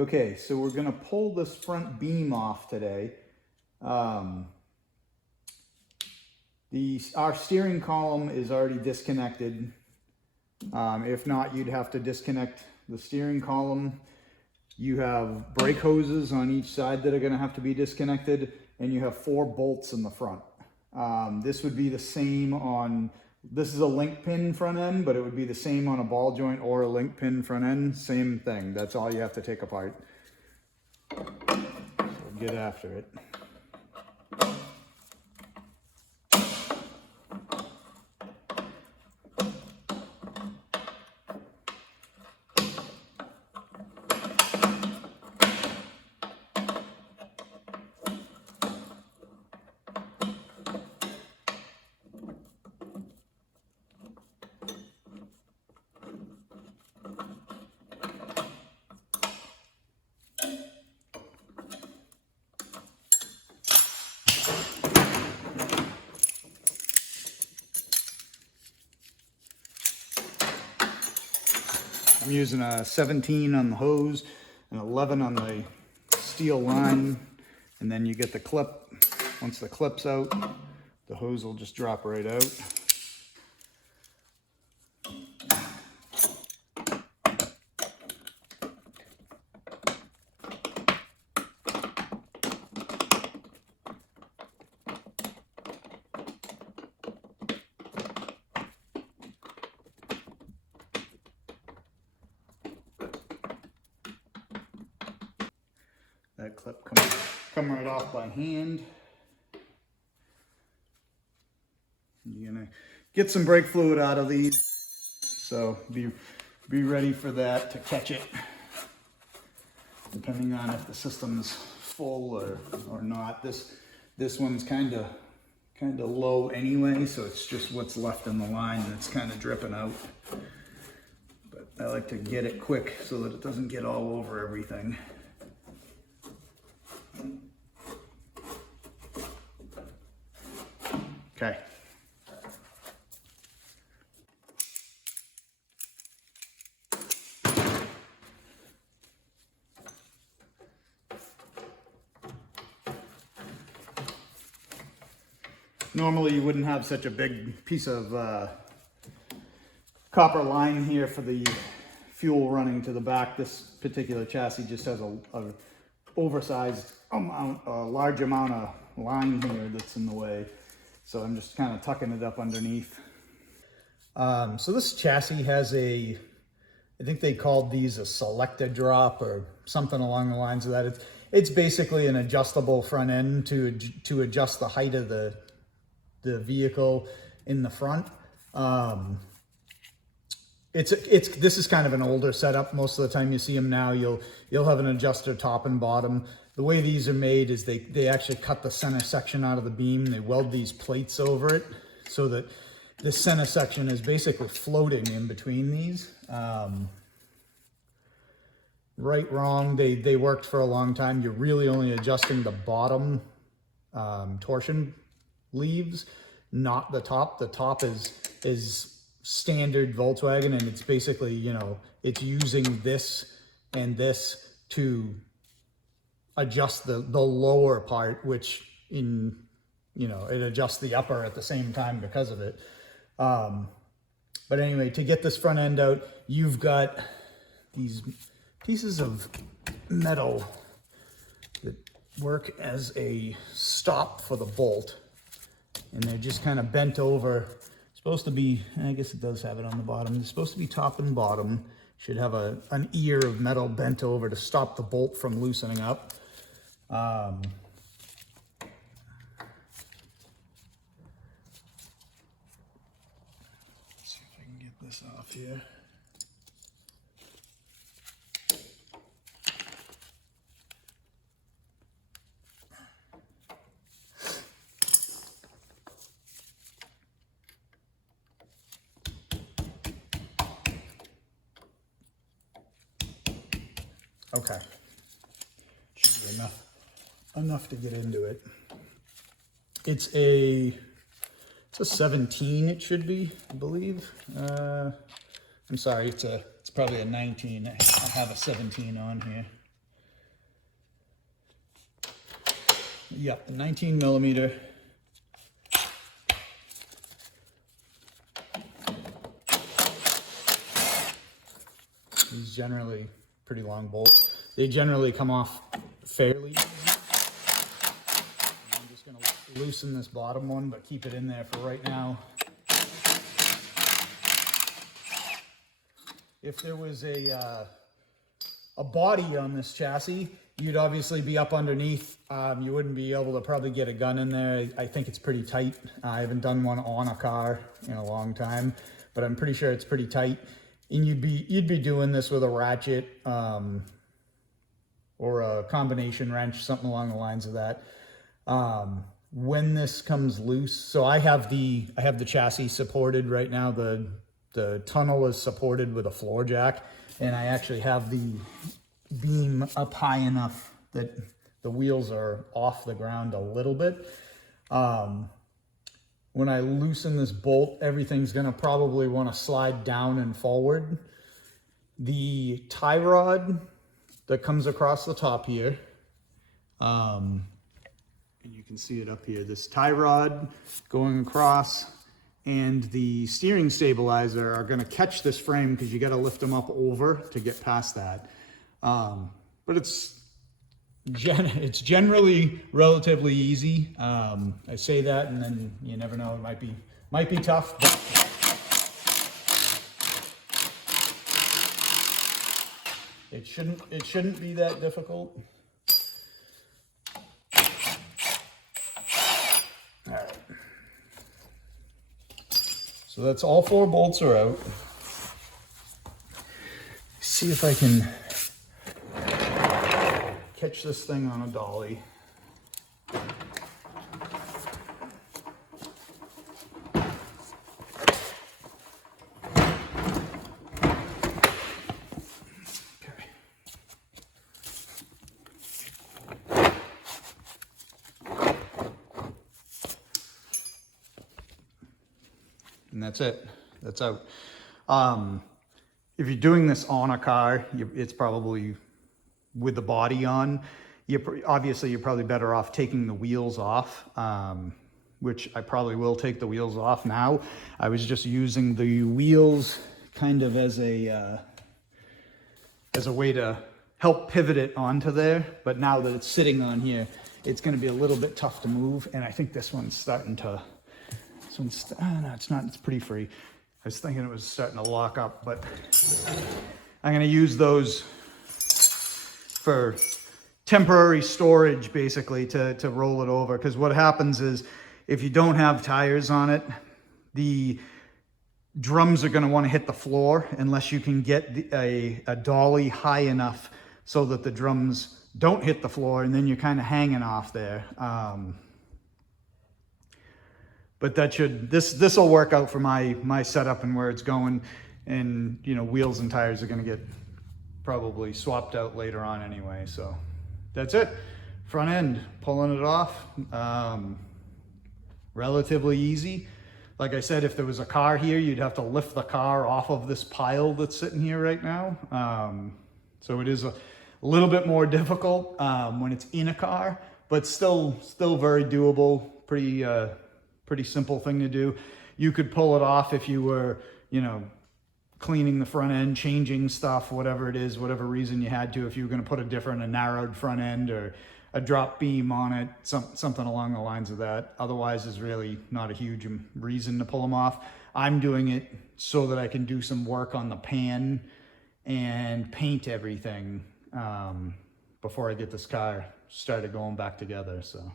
Okay, so we're gonna pull this front beam off today. Our steering column is already disconnected. If not, you'd have to disconnect the steering column. You have brake hoses on each side that are gonna have to be disconnected, and you have 4 bolts in the front. This would be the same on, this is a link pin front end, but it would be the same on a ball joint or a link pin front end, same thing. That's all you have to take apart. So get after it. I'm using a 17 on the hose, an 11 on the steel line, and then you get the clip. Once the clip's out, the hose will just drop right out. That clip come right off by hand. You're gonna get some brake fluid out of these, so be ready for that to catch it, depending on if the system's full or not. This one's kind of low anyway, so it's just what's left in the line that's kind of dripping out. But I like to get it quick so that it doesn't get all over everything. Okay. Normally you wouldn't have such a big piece of copper line here for the fuel running to the back. This particular chassis just has a oversized amount, a large amount of line here that's in the way. So I'm just kind of tucking it up underneath. So this chassis has I think they called these a selector drop or something along the lines of that. It's basically an adjustable front end to adjust the height of the vehicle in the front. This is kind of an older setup. Most of the time you see them now, you'll have an adjuster top and bottom. The way these are made is they actually cut the center section out of the beam. They weld these plates over it so that the center section is basically floating in between these. Right, wrong, they worked for a long time. You're really only adjusting the bottom torsion leaves, not the top. The top is standard Volkswagen, and it's basically, you know, it's using this and this to adjust the lower part, which it adjusts the upper at the same time because of it. But anyway, to get this front end out, you've got these pieces of metal that work as a stop for the bolt, and they're just kind of bent over. Supposed to be, I guess it does have it on the bottom. It's supposed to be top and bottom. Should have an ear of metal bent over to stop the bolt from loosening up. Let's see if I can get this off here. Okay, should be enough to get into it. It's a 17. It should be, I believe. I'm sorry, it's probably a 19. I have a 17 on here. Yep, 19 millimeter. These generally pretty long bolt. They generally come off fairly easy. I'm just gonna loosen this bottom one, but keep it in there for right now. If there was a body on this chassis, you'd obviously be up underneath. You wouldn't be able to probably get a gun in there. I think it's pretty tight. I haven't done one on a car in a long time, but I'm pretty sure it's pretty tight. And you'd be doing this with a ratchet or a combination wrench, something along the lines of that. When this comes loose, so I have the chassis supported right now. The tunnel is supported with a floor jack, and I actually have the beam up high enough that the wheels are off the ground a little bit. When I loosen this bolt, everything's gonna probably wanna slide down and forward. The tie rod that comes across the top here, and you can see it up here, this tie rod going across and the steering stabilizer are gonna catch this frame because you gotta lift them up over to get past that. But it's generally relatively easy. I say that, and then you never know, it might be tough, but it shouldn't be that difficult. All right. So that's all 4 bolts are out. See if I can catch this thing on a dolly. Okay. And that's it. That's out. If you're doing this on a car, it's probably with the body on. Obviously, you're probably better off taking the wheels off, which I probably will take the wheels off now. I was just using the wheels kind of as a way to help pivot it onto there. But now that it's sitting on here, it's going to be a little bit tough to move. And I think this one's starting to. No, it's not. It's pretty free. I was thinking it was starting to lock up, but I'm going to use those for temporary storage, basically, to roll it over. Because what happens is, if you don't have tires on it, the drums are going to want to hit the floor unless you can get a dolly high enough so that the drums don't hit the floor, and then you're kind of hanging off there. But this will work out for my setup and where it's going. And, you know, wheels and tires are going to get probably swapped out later on anyway. So that's it. Front end, pulling it off. Relatively easy. Like I said, if there was a car here, you'd have to lift the car off of this pile that's sitting here right now. So it is a little bit more difficult when it's in a car, but still very doable. Pretty simple thing to do. You could pull it off if you were, you know, cleaning the front end, changing stuff, whatever it is, whatever reason you had to, if you were going to put a narrowed front end or a drop beam on it, something along the lines of that. Otherwise, there's really not a huge reason to pull them off. I'm doing it so that I can do some work on the pan and paint everything before I get this car started going back together. So.